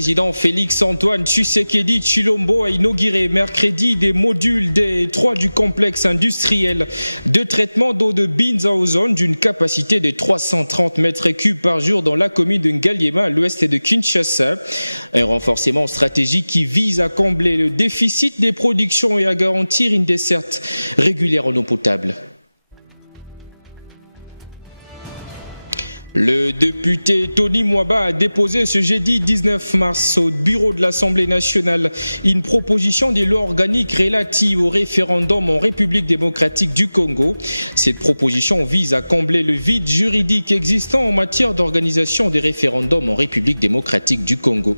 président Félix-Antoine Tshisekedi Tshilombo a inauguré mercredi des modules des 3 du complexe industriel de traitement d'eau de Binza Ozone d'une capacité de 330 mètres cubes par jour dans la commune de Ngaliema à l'ouest de Kinshasa. Un renforcement stratégique qui vise à combler le déficit des productions et à garantir une desserte régulière en eau potable. Le député Tony Mwaba a déposé ce jeudi 19 mars au bureau de l'Assemblée nationale une proposition de loi organique relative au référendum en République démocratique du Congo. Cette proposition vise à combler le vide juridique existant en matière d'organisation des référendums en République démocratique du Congo.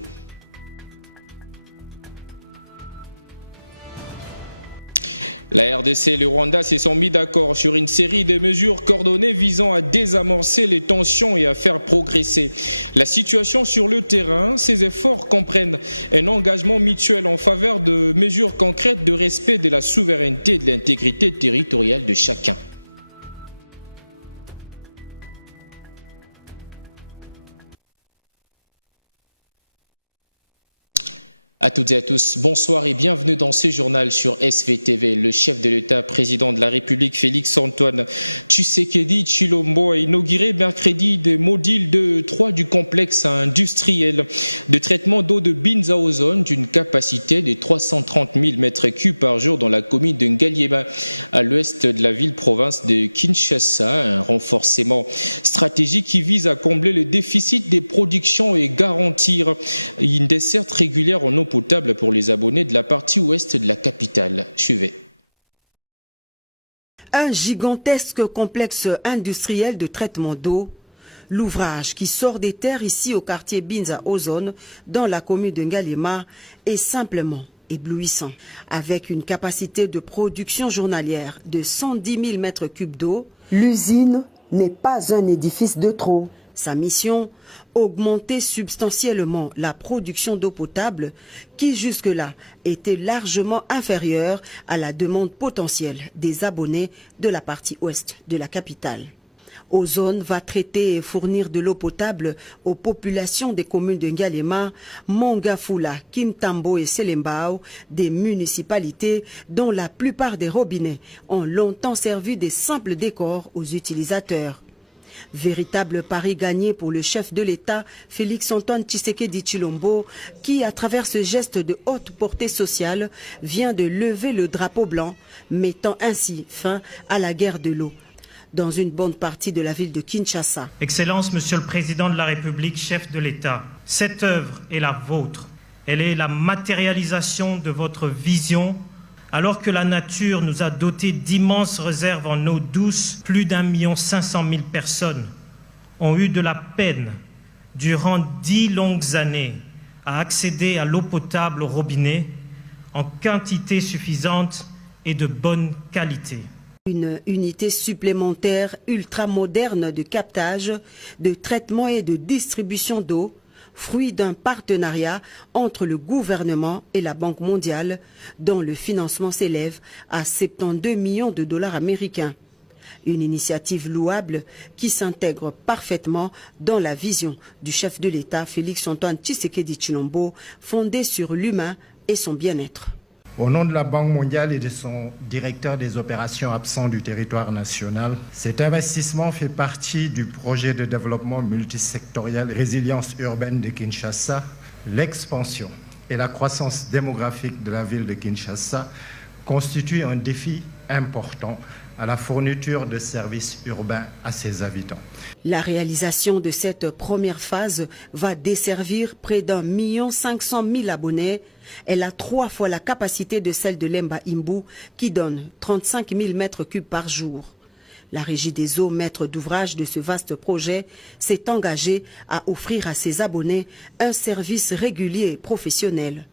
La RDC et le Rwanda se sont mis d'accord sur une série de mesures coordonnées visant à désamorcer les tensions et à faire progresser la situation sur le terrain. Ces efforts comprennent un engagement mutuel en faveur de mesures concrètes de respect de la souveraineté et de l'intégrité territoriale de chacun. À toutes et à tous, bonsoir et bienvenue dans ce journal sur SVTV. Le chef de l'État, président de la République, Félix-Antoine Tshisekedi Tshilombo, a inauguré mercredi des modules de 3 du complexe industriel de traitement d'eau de Binza Ozone d'une capacité de 330 000 m3 par jour dans la commune de Ngaliema à l'ouest de la ville-province de Kinshasa. Un renforcement stratégique qui vise à combler le déficit des productions et garantir une desserte régulière en eau potable pour les abonnés de la partie ouest de la capitale. Suivez. Un gigantesque complexe industriel de traitement d'eau. L'ouvrage qui sort des terres ici au quartier Binza Ozone, dans la commune de Ngaliema, est simplement éblouissant. Avec une capacité de production journalière de 110 000 m3 d'eau, l'usine n'est pas un édifice de trop. Sa mission, augmenter substantiellement la production d'eau potable qui jusque-là était largement inférieure à la demande potentielle des abonnés de la partie ouest de la capitale. Ozone va traiter et fournir de l'eau potable aux populations des communes de Ngaliema, Mongafula, Kimtambo et Selembao, des municipalités dont la plupart des robinets ont longtemps servi de simples décors aux utilisateurs. Véritable pari gagné pour le chef de l'État, Félix-Antoine Tshisekedi Tshilombo, qui, à travers ce geste de haute portée sociale, vient de lever le drapeau blanc, mettant ainsi fin à la guerre de l'eau dans une bonne partie de la ville de Kinshasa. Excellence, Monsieur le Président de la République, chef de l'État, cette œuvre est la vôtre. Elle est la matérialisation de votre vision. Alors que la nature nous a doté d'immenses réserves en eau douce, plus d'1 500 000 personnes ont eu de la peine, durant 10 longues années, à accéder à l'eau potable au robinet en quantité suffisante et de bonne qualité. Une unité supplémentaire ultra-moderne de captage, de traitement et de distribution d'eau, fruit d'un partenariat entre le gouvernement et la Banque mondiale, dont le financement s'élève à 72 millions de dollars américains. Une initiative louable qui s'intègre parfaitement dans la vision du chef de l'État, Félix-Antoine Tshisekedi Tshilombo, fondée sur l'humain et son bien-être. Au nom de la Banque mondiale et de son directeur des opérations absent du territoire national, cet investissement fait partie du projet de développement multisectoriel Résilience urbaine de Kinshasa. L'expansion et la croissance démographique de la ville de Kinshasa constituent un défi important à la fourniture de services urbains à ses habitants. La réalisation de cette première phase va desservir près d'1 500 000 abonnés. Elle a 3 fois la capacité de celle de Lemba Imbu qui donne 35 000 m3 par jour. La Régie des eaux, maître d'ouvrage de ce vaste projet, s'est engagée à offrir à ses abonnés un service régulier et professionnel.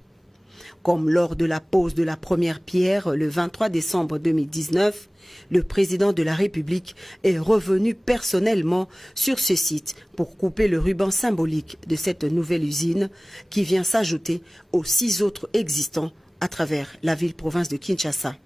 Comme lors de la pose de la première pierre le 23 décembre 2019, le président de la République est revenu personnellement sur ce site pour couper le ruban symbolique de cette nouvelle usine qui vient s'ajouter aux 6 autres existants à travers la ville-province de Kinshasa.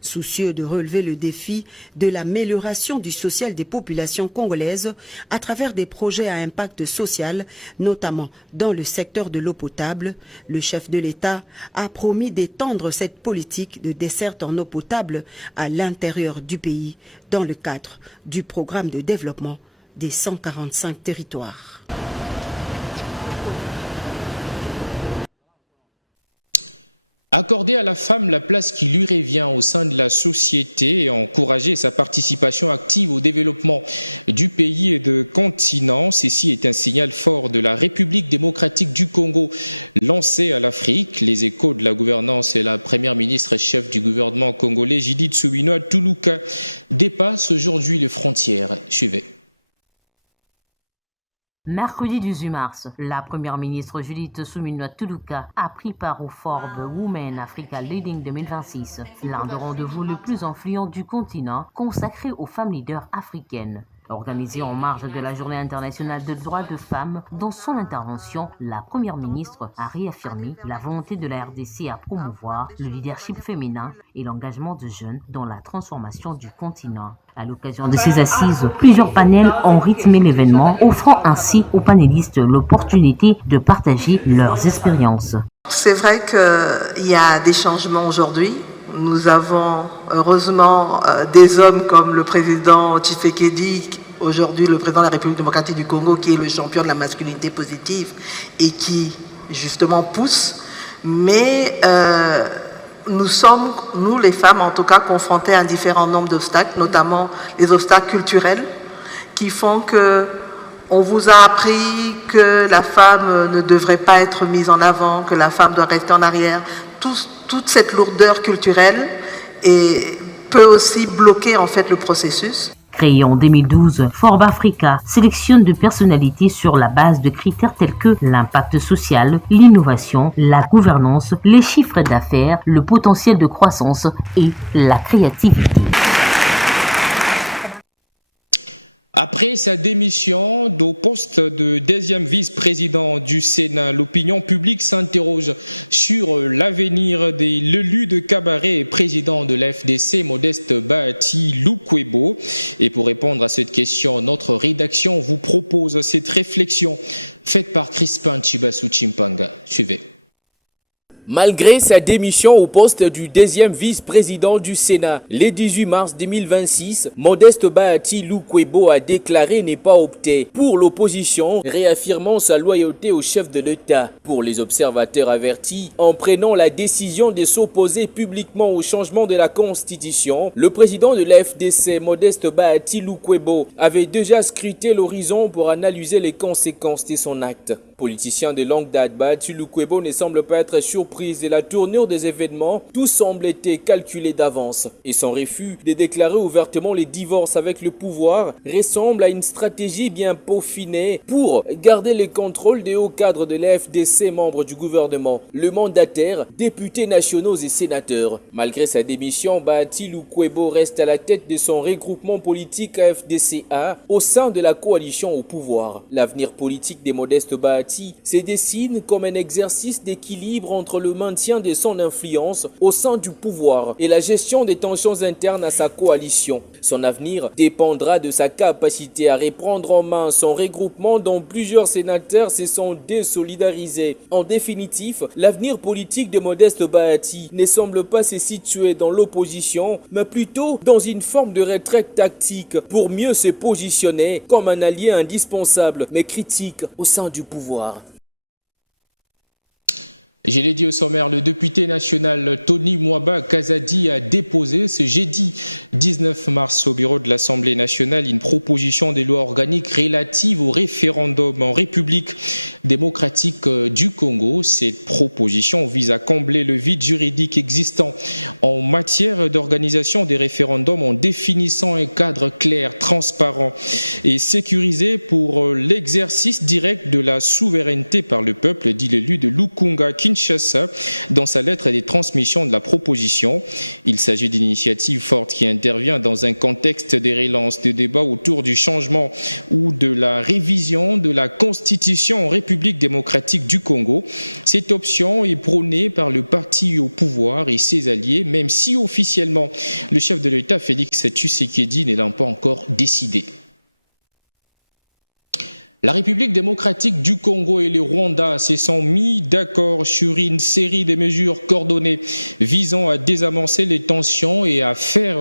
Soucieux de relever le défi de l'amélioration du social des populations congolaises à travers des projets à impact social, notamment dans le secteur de l'eau potable, le chef de l'État a promis d'étendre cette politique de desserte en eau potable à l'intérieur du pays dans le cadre du programme de développement des 145 territoires. Accorder à la femme la place qui lui revient au sein de la société et encourager sa participation active au développement du pays et de continent. Ceci est un signal fort de la République démocratique du Congo lancé à l'Afrique. Les échos de la gouvernance et la première ministre et chef du gouvernement congolais, Judith Suminwa Tuluka, dépassent aujourd'hui les frontières. Suivez. Mercredi 18 mars, la première ministre Judith Suminwa Tuluka a pris part au Forbes Women Africa Leading 2026, l'un des rendez-vous les plus influents du continent consacré aux femmes leaders africaines. Organisé en marge de la Journée internationale des droits de femmes, dans son intervention, la première ministre a réaffirmé la volonté de la RDC à promouvoir le leadership féminin et l'engagement de jeunes dans la transformation du continent. À l'occasion de ces assises, plusieurs panels ont rythmé l'événement, offrant ainsi aux panélistes l'opportunité de partager leurs expériences. C'est vrai qu'il y a des changements aujourd'hui. Nous avons heureusement des hommes comme le président Tshisekedi, aujourd'hui le président de la République démocratique du Congo, qui est le champion de la masculinité positive et qui justement pousse. Mais nous sommes, nous les femmes en tout cas, confrontées à un différent nombre d'obstacles, notamment les obstacles culturels qui font que on vous a appris que la femme ne devrait pas être mise en avant, que la femme doit rester en arrière. Toute cette lourdeur culturelle peut aussi bloquer en fait le processus. Créé en 2012, Forbes Africa sélectionne des personnalités sur la base de critères tels que l'impact social, l'innovation, la gouvernance, les chiffres d'affaires, le potentiel de croissance et la créativité. Après sa démission au poste de deuxième vice-président du Sénat, l'opinion publique s'interroge sur l'avenir de l'élu de Cabaret et président de l'FDC, Modeste Bahati Lukwebo. Et pour répondre à cette question, notre rédaction vous propose cette réflexion faite par Crispin Chibasu Chimpanga. Suivez. Malgré sa démission au poste du deuxième vice-président du Sénat, le 18 mars 2026, Modeste Bahati Lukwebo a déclaré ne pas opter pour l'opposition, réaffirmant sa loyauté au chef de l'État. Pour les observateurs avertis, en prenant la décision de s'opposer publiquement au changement de la Constitution, le président de l'FDC, Modeste Bahati Lukwebo, avait déjà scruté l'horizon pour analyser les conséquences de son acte. Politicien de longue date, Bahati Lukwebo ne semble pas être surpris de la tournure des événements. Tout semble être calculé d'avance. Et son refus de déclarer ouvertement les divorces avec le pouvoir ressemble à une stratégie bien peaufinée pour garder le contrôle des hauts cadres de l'FDC, membres du gouvernement, le mandataire, députés nationaux et sénateurs. Malgré sa démission, Bahati Lukwebo reste à la tête de son regroupement politique AFDCA au sein de la coalition au pouvoir. L'avenir politique des Modeste Bahati se dessine comme un exercice d'équilibre entre le maintien de son influence au sein du pouvoir et la gestion des tensions internes à sa coalition. Son avenir dépendra de sa capacité à reprendre en main son regroupement dont plusieurs sénateurs se sont désolidarisés. En définitive, l'avenir politique de Modeste Bahati ne semble pas se situer dans l'opposition, mais plutôt dans une forme de retraite tactique pour mieux se positionner comme un allié indispensable mais critique au sein du pouvoir. Je l'ai dit au sommaire, le député national Tony Mwaba Kazadi a déposé ce jeudi 19 mars au bureau de l'Assemblée nationale une proposition de loi organique relative au référendum en République démocratique du Congo. Cette proposition vise à combler le vide juridique existant en matière d'organisation des référendums en définissant un cadre clair, transparent et sécurisé pour l'exercice direct de la souveraineté par le peuple, dit l'élu de Lukunga Kinshasa. Kinshasa dans sa lettre de transmission de la proposition. Il s'agit d'une initiative forte qui intervient dans un contexte de relance de débats autour du changement ou de la révision de la Constitution en République démocratique du Congo. Cette option est prônée par le parti au pouvoir et ses alliés, même si officiellement le chef de l'État Félix Tshisekedi ne l'a pas encore décidé. La République démocratique du Congo et le Rwanda se sont mis d'accord sur une série de mesures coordonnées visant à désamorcer les tensions et à faire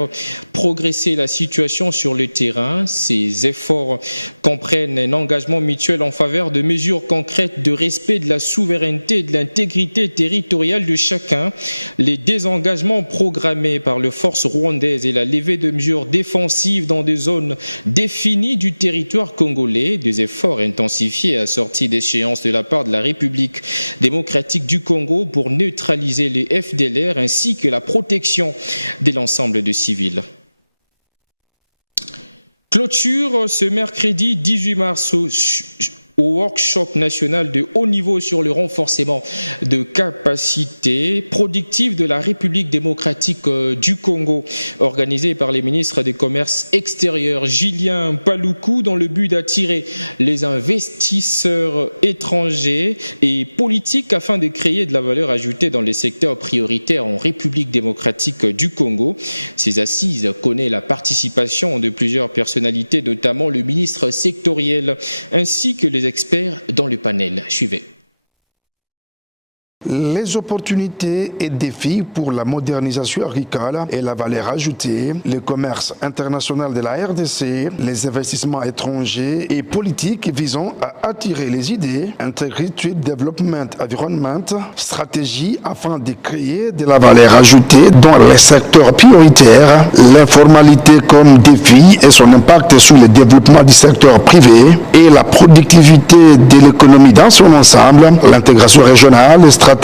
progresser la situation sur le terrain. Ces efforts comprennent un engagement mutuel en faveur de mesures concrètes de respect de la souveraineté et de l'intégrité territoriale de chacun, les désengagements programmés par les forces rwandaises et la levée de mesures défensives dans des zones définies du territoire congolais, des efforts intensifiés assortis d'échéances de la part de la République démocratique du Congo pour neutraliser les FDLR ainsi que la protection de l'ensemble des civils. Clôture ce mercredi 18 mars au workshop national de haut niveau sur le renforcement de capacités productives de la République démocratique du Congo, organisé par les ministres des Commerces extérieurs Julien Paluku dans le but d'attirer les investisseurs étrangers et politiques afin de créer de la valeur ajoutée dans les secteurs prioritaires en République démocratique du Congo. Ces assises connaissent la participation de plusieurs personnalités, notamment le ministre sectoriel ainsi que les experts dans le panel. Suivez. Les opportunités et défis pour la modernisation agricole et la valeur ajoutée, le commerce international de la RDC, les investissements étrangers et politiques visant à attirer les idées, Integrated Development Environment, stratégie afin de créer de la valeur ajoutée dans les secteurs prioritaires, l'informalité comme défi et son impact sur le développement du secteur privé et la productivité de l'économie dans son ensemble, l'intégration régionale, stratégie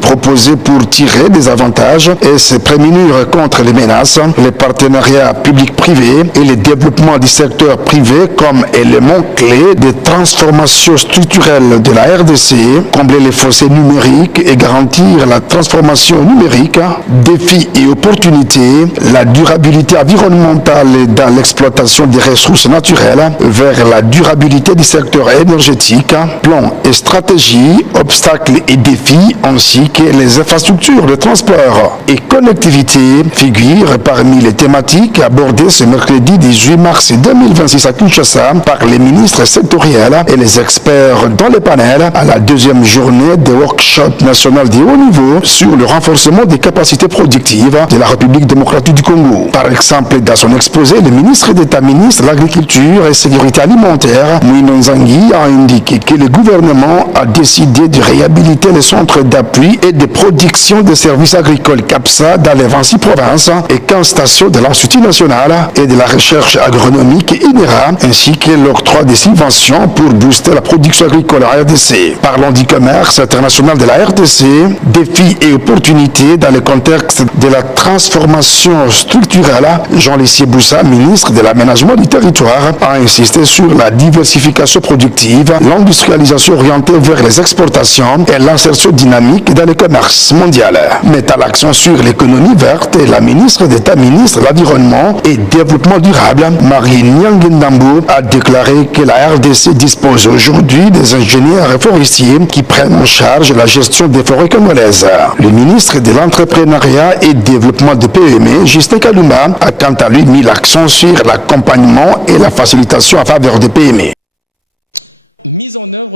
proposée pour tirer des avantages et se prémunir contre les menaces, les partenariats publics-privés et le développement du secteur privé comme élément clé des transformations structurelles de la RDC, combler les fossés numériques et garantir la transformation numérique, défis et opportunités, la durabilité environnementale dans l'exploitation des ressources naturelles vers la durabilité du secteur énergétique, plan et stratégie, obstacles et défis ainsi que les infrastructures de transport et connectivité figurent parmi les thématiques abordées ce mercredi 18 mars 2026 à Kinshasa par les ministres sectoriels et les experts dans le panel à la deuxième journée des workshops nationaux de haut niveau sur le renforcement des capacités productives de la République démocratique du Congo. Par exemple, dans son exposé, le ministre d'État, ministre de l'Agriculture et Sécurité alimentaire, Mwino Nzangi, a indiqué que le gouvernement a décidé de réhabiliter les centres d'appui et de production des services agricoles CAPSA dans les 26 provinces et 15 stations de l'Institut national et de la recherche agronomique INERA, ainsi que l'octroi des subventions pour booster la production agricole à RDC. Parlons du commerce international de la RDC, défis et opportunités dans le contexte de la transformation structurelle. Jean-Lucier Boussa, ministre de l'aménagement du territoire, a insisté sur la diversification productive, l'industrialisation orientée vers les exportations et l'insertion dynamique dans le commerce mondial. Mettant l'accent sur l'économie verte, la ministre d'État, ministre de l'Environnement et Développement durable, Marie Nyangendambo, a déclaré que la RDC dispose aujourd'hui des ingénieurs forestiers qui prennent en charge la gestion des forêts congolaises. Le ministre de l'Entrepreneuriat et Développement de PME, Justin Kalumba, a quant à lui mis l'accent sur l'accompagnement et la facilitation en faveur des PME.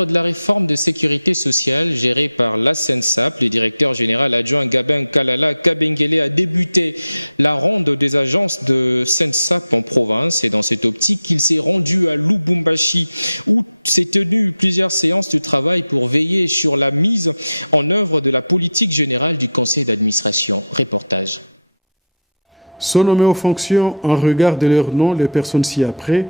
De la réforme de sécurité sociale gérée par la SENSAP, le directeur général adjoint Gabin Kalala Kabengele a débuté la ronde des agences de SENSAP en province et dans cette optique, il s'est rendu à Lubumbashi où s'est tenu plusieurs séances de travail pour veiller sur la mise en œuvre de la politique générale du conseil d'administration. Reportage. Sont nommés aux fonctions en regard de leur nom les personnes ci-après.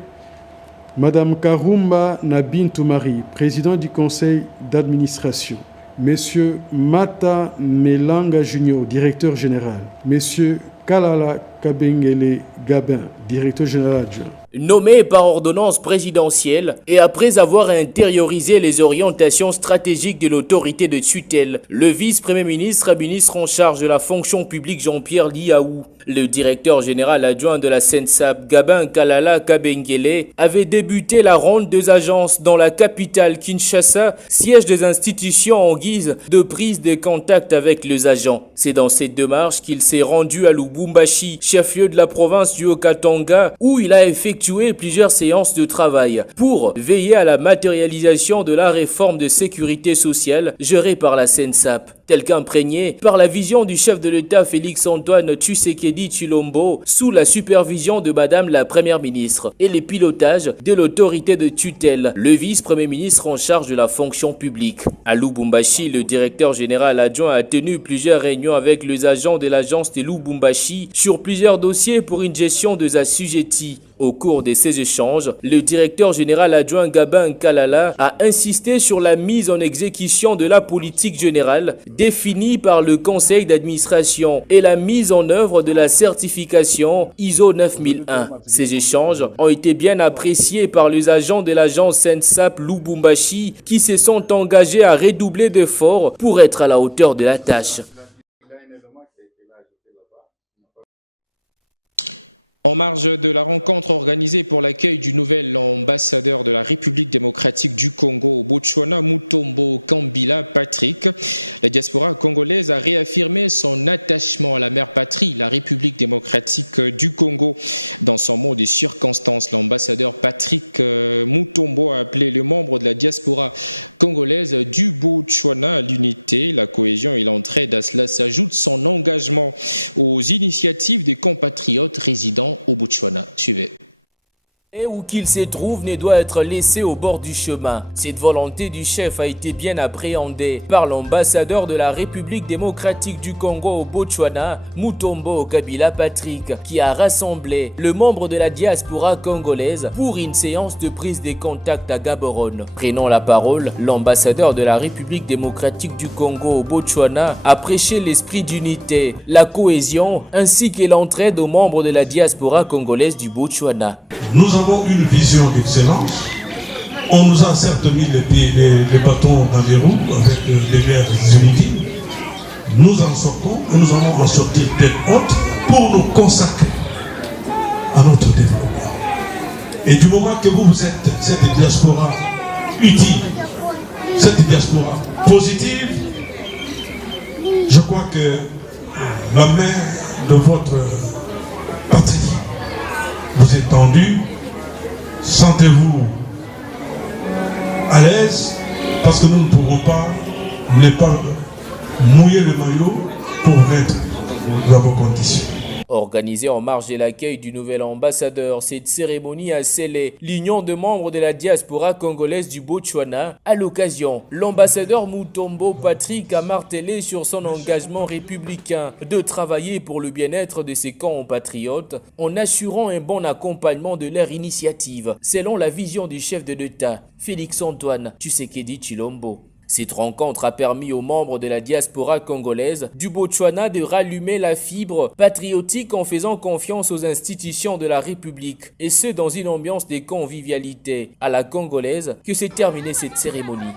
Madame Karumba Nabintou Marie, président du conseil d'administration. Monsieur Mata Melanga Junior, directeur général. Monsieur Kalala Kabengele Gabin, directeur général adjoint. Nommé par ordonnance présidentielle et après avoir intériorisé les orientations stratégiques de l'autorité de tutelle, le vice-premier ministre en charge de la fonction publique Jean-Pierre Liaou, le directeur général adjoint de la SENSAP, Gabin Kalala Kabengele, avait débuté la ronde des agences dans la capitale Kinshasa, siège des institutions en guise de prise de contact avec les agents. C'est dans cette démarche qu'il s'est rendu à Lubumbashi, chef-lieu de la province du Haut-Katanga, où il a effectué plusieurs séances de travail pour veiller à la matérialisation de la réforme de sécurité sociale gérée par la SENSAP, tel qu'imprégné par la vision du chef de l'État Félix-Antoine Tshisekedi Tshilombo sous la supervision de Madame la Première ministre et le pilotage de l'autorité de tutelle, le vice-premier ministre en charge de la fonction publique. À Lubumbashi, le directeur général adjoint a tenu plusieurs réunions avec les agents de l'agence de Lubumbashi sur plusieurs dossiers pour une gestion des assujettis. Au cours de ces échanges, le directeur général adjoint Gabin Kalala a insisté sur la mise en exécution de la politique générale définie par le conseil d'administration et la mise en œuvre de la certification ISO 9001. Ces échanges ont été bien appréciés par les agents de l'agence SENSAP Lubumbashi qui se sont engagés à redoubler d'efforts pour être à la hauteur de la tâche. En marge de la rencontre organisée pour l'accueil du nouvel ambassadeur de la République démocratique du Congo au Botswana, Mutombo Kambila Patrick, la diaspora congolaise a réaffirmé son attachement à la mère patrie, la République démocratique du Congo. Dans son mot de circonstance, l'ambassadeur Patrick Mutombo a appelé les membres de la diaspora congolaise du Botswana à l'unité, la cohésion et l'entraide. À cela s'ajoute son engagement aux initiatives des compatriotes résidant au Botswana. Suivez. Et où qu'il se trouve ne doit être laissé au bord du chemin. Cette volonté du chef a été bien appréhendée par l'ambassadeur de la République démocratique du Congo au Botswana, Mutombo Kambila Patrick, qui a rassemblé le membre de la diaspora congolaise pour une séance de prise de contact à Gaborone. Prenant la parole, l'ambassadeur de la République démocratique du Congo au Botswana a prêché l'esprit d'unité, la cohésion ainsi que l'entraide aux membres de la diaspora congolaise du Botswana. Nous avons une vision d'excellence. On nous a certes mis les bâtons dans les roues avec les verres inutiles. Nous en sortons et nous allons en sortir tête haute pour nous consacrer à notre développement. Et du moment que vous êtes cette diaspora utile, cette diaspora positive, je crois que la main de votre patrie vous est tendue. Sentez-vous à l'aise parce que nous ne pourrons pas mouiller le maillot pour mettre dans vos conditions. Organisée en marge de l'accueil du nouvel ambassadeur, cette cérémonie a scellé l'union de membres de la diaspora congolaise du Botswana. À l'occasion, l'ambassadeur Mutombo Patrick a martelé sur son engagement républicain de travailler pour le bien-être de ses compatriotes en assurant un bon accompagnement de leur initiative, selon la vision du chef de l'État, Félix-Antoine Tshisekedi Tshilombo. Cette rencontre a permis aux membres de la diaspora congolaise du Botswana de rallumer la fibre patriotique en faisant confiance aux institutions de la République, et ce dans une ambiance de convivialité à la congolaise que s'est terminée cette cérémonie.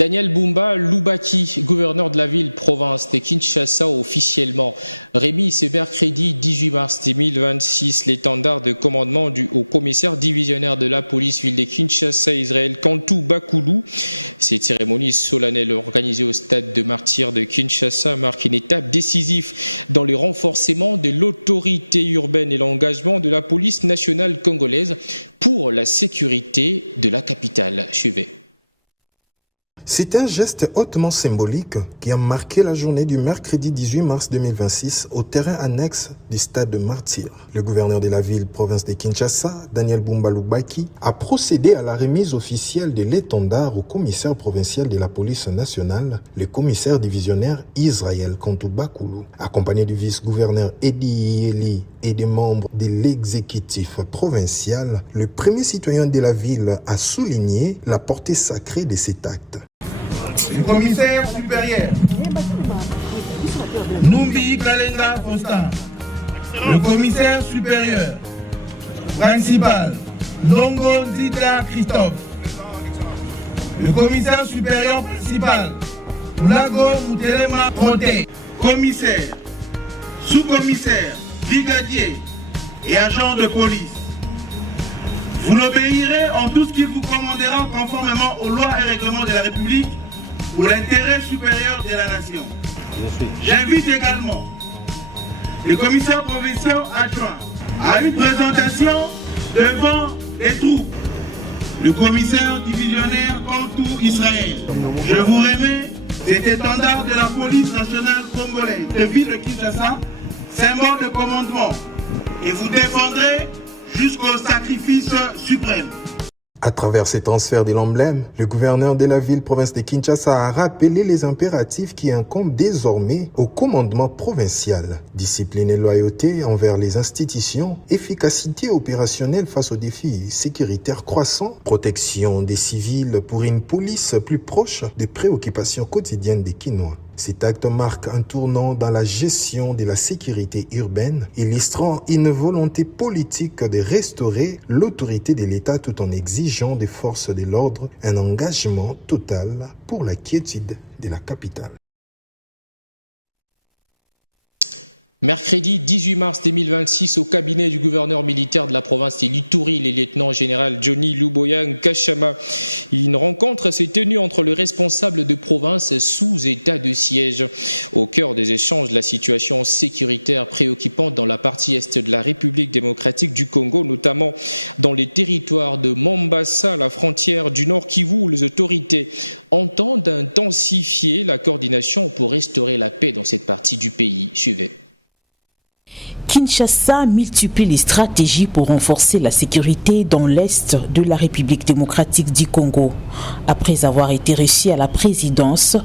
Daniel Bumba Lubaki, gouverneur de la ville-province de Kinshasa, officiellement remis ce mercredi 18 mars 2026 l'étendard de commandement du haut-commissaire divisionnaire de la police ville de Kinshasa, Israël Kantou Bakoulou. Cette cérémonie solennelle organisée au stade de martyrs de Kinshasa marque une étape décisive dans le renforcement de l'autorité urbaine et l'engagement de la police nationale congolaise pour la sécurité de la capitale. Suivez. C'est un geste hautement symbolique qui a marqué la journée du mercredi 18 mars 2026 au terrain annexe du stade de Martyrs. Le gouverneur de la ville, province de Kinshasa, Daniel Bumba Lubaki, a procédé à la remise officielle de l'étendard au commissaire provincial de la police nationale, le commissaire divisionnaire Israël Kantou Bakoulou, accompagné du vice-gouverneur Edi Yeli et des membres de l'exécutif provincial. Le premier citoyen de la ville a souligné la portée sacrée de cet acte. Le commissaire supérieur Numbi Kalenga Constant, le commissaire supérieur principal Longo Zita Christophe, le commissaire supérieur principal Mulago Mutelema Proté, commissaire, sous-commissaire, brigadier et agent de police. Vous l'obéirez en tout ce qu'il vous commandera conformément aux lois et règlements de la République pour l'intérêt supérieur de la nation. J'invite également le commissaire provincial adjoint à une présentation devant les troupes. Le commissaire divisionnaire Kantou Israël. Je vous remets cet étendard de la police nationale congolaise de ville de Kinshasa, symbole de commandement, et vous défendrez jusqu'au sacrifice suprême. À travers ces transferts de l'emblème, le gouverneur de la ville-province de Kinshasa a rappelé les impératifs qui incombent désormais au commandement provincial. Discipline et loyauté envers les institutions, efficacité opérationnelle face aux défis sécuritaires croissants, protection des civils pour une police plus proche des préoccupations quotidiennes des Kinois. Cet acte marque un tournant dans la gestion de la sécurité urbaine, illustrant une volonté politique de restaurer l'autorité de l'État tout en exigeant des forces de l'ordre un engagement total pour la quiétude de la capitale. Mercredi 18 mars 2026, au cabinet du gouverneur militaire de la province d'Ituri, le lieutenant général Johnny Luboya Nkashama, une rencontre s'est tenue entre le responsable de province sous état de siège. Au cœur des échanges, la situation sécuritaire préoccupante dans la partie est de la République démocratique du Congo, notamment dans les territoires de Mombasa, la frontière du Nord Kivu, où les autorités entendent intensifier la coordination pour restaurer la paix dans cette partie du pays. Suivez. Kinshasa multiplie les stratégies pour renforcer la sécurité dans l'est de la République démocratique du Congo. Après avoir été reçu à la présidence,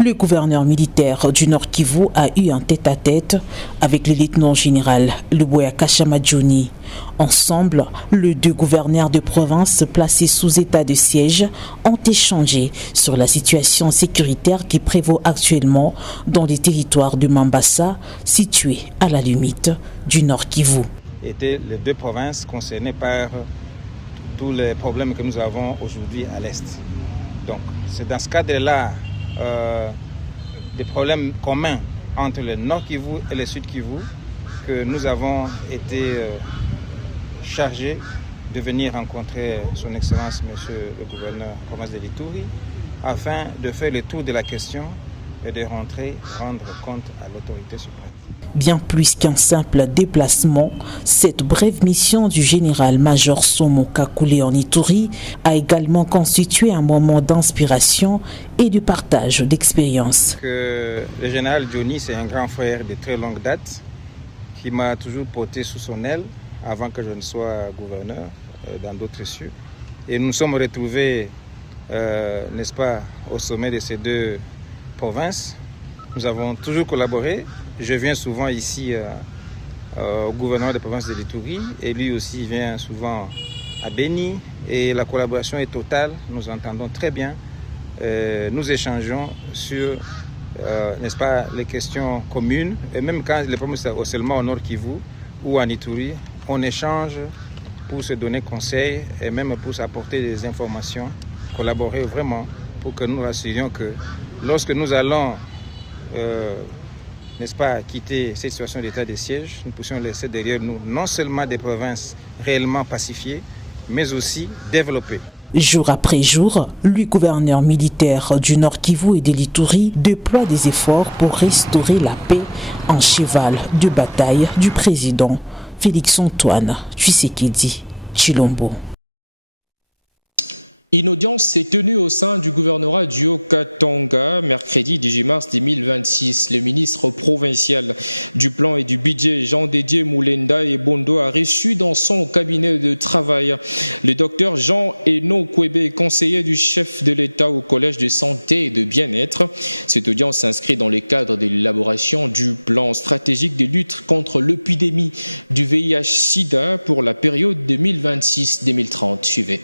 le gouverneur militaire du Nord Kivu a eu un tête-à-tête avec le lieutenant général Luboya Nkashama Johnny. Ensemble, les deux gouverneurs de province placés sous état de siège ont échangé sur la situation sécuritaire qui prévaut actuellement dans les territoires de Mombasa, situés à la limite du Nord Kivu. Étaient les deux provinces concernées par tous les problèmes que nous avons aujourd'hui à l'Est. Donc, c'est dans ce cadre-là des problèmes communs entre le Nord Kivu et le Sud Kivu que nous avons été chargé de venir rencontrer son Excellence, Monsieur le gouverneur de la province de l'Ituri, afin de faire le tour de la question et de rendre compte à l'autorité suprême. Bien plus qu'un simple déplacement, cette brève mission du général-major Somo Kakule en Ituri a également constitué un moment d'inspiration et de partage d'expériences. Le général Johnny, c'est un grand frère de très longue date qui m'a toujours porté sous son aile avant que je ne sois gouverneur dans d'autres cieux. Et nous nous sommes retrouvés, n'est-ce pas, au sommet de ces deux provinces. Nous avons toujours collaboré. Je viens souvent ici au gouvernement de la province de l'Ituri et lui aussi vient souvent à Beni. Et la collaboration est totale, nous entendons très bien. Nous échangeons sur, n'est-ce pas, les questions communes. Et même quand les problèmes sont seulement au Nord Kivu ou en Ituri, on échange pour se donner conseil et même pour s'apporter des informations, collaborer vraiment pour que nous assurions que lorsque nous allons, n'est-ce pas, quitter cette situation d'état de siège, nous puissions laisser derrière nous non seulement des provinces réellement pacifiées, mais aussi développées. Jour après jour, le gouverneur militaire du Nord Kivu et de l'Ituri déploie des efforts pour restaurer la paix en cheval de bataille du président Félix-Antoine Tshisekedi Tshilombo. Une audience s'est tenue au sein du gouvernorat du Haut-Katanga mercredi 18 mars 2026. Le ministre provincial du plan et du budget, Jean-Dédié Moulenda et Bondo, a reçu dans son cabinet de travail le docteur Jean-Eno Kwebe, conseiller du chef de l'État au Collège de santé et de bien-être. Cette audience s'inscrit dans le cadre de l'élaboration du plan stratégique de lutte contre l'épidémie du VIH-Sida pour la période 2026-2030. Suivez.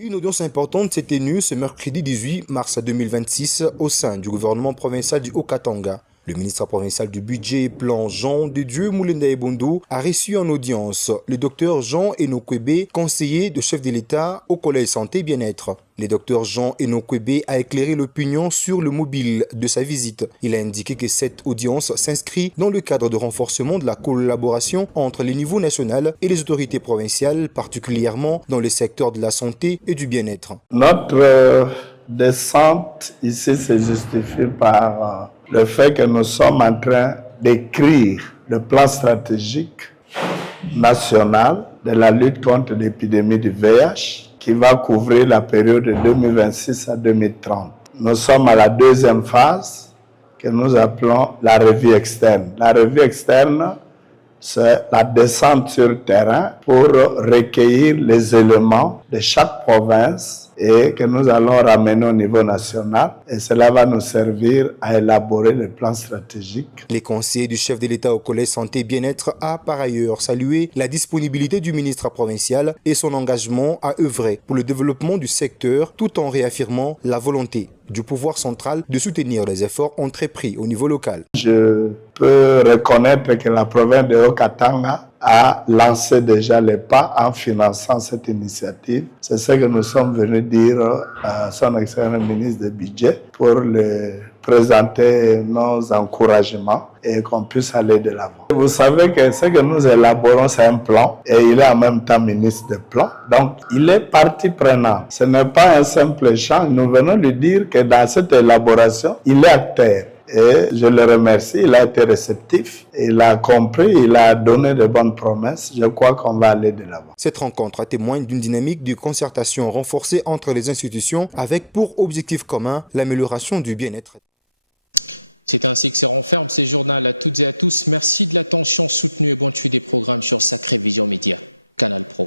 Une audience importante s'est tenue ce mercredi 18 mars 2026 au sein du gouvernement provincial du Haut-Katanga. Le ministre provincial du budget et plan Jean de Dieu Moulenda Ebondo a reçu en audience le docteur Jean Enokwebe, conseiller de chef de l'État au Collège Santé Bien-être. Le docteur Jean Enokwebe a éclairé l'opinion sur le mobile de sa visite. Il a indiqué que cette audience s'inscrit dans le cadre de renforcement de la collaboration entre les niveaux national et les autorités provinciales, particulièrement dans le secteur de la santé et du bien-être. Notre descente ici se justifie par le fait que nous sommes en train d'écrire le plan stratégique national de la lutte contre l'épidémie du VIH qui va couvrir la période de 2026 à 2030. Nous sommes à la deuxième phase que nous appelons la revue externe. La revue externe, c'est la descente sur le terrain pour recueillir les éléments de chaque province et que nous allons ramener au niveau national. Et cela va nous servir à élaborer le plan stratégique. Les conseillers du chef de l'État au Collège Santé et Bien-être a par ailleurs salué la disponibilité du ministre provincial et son engagement à œuvrer pour le développement du secteur tout en réaffirmant la volonté du pouvoir central de soutenir les efforts entrepris au niveau local. Je peux reconnaître que la province de Haut-Katanga a lancé déjà les pas en finançant cette initiative. C'est ce que nous sommes venus dire à son excellent ministre du budget pour le présenter nos encouragements et qu'on puisse aller de l'avant. Vous savez que ce que nous élaborons, c'est un plan et il est en même temps ministre de plan. Donc, il est partie prenante. Ce n'est pas un simple échange. Nous venons lui dire que dans cette élaboration, il est acteur. Et je le remercie, il a été réceptif, il a compris, il a donné de bonnes promesses. Je crois qu'on va aller de l'avant. Cette rencontre témoigne d'une dynamique de concertation renforcée entre les institutions avec pour objectif commun l'amélioration du bien-être. C'est ainsi que se renferme ces journaux à toutes et à tous. Merci de l'attention soutenue et bonne suite des programmes sur Sacré Vision Média, Canal Pro.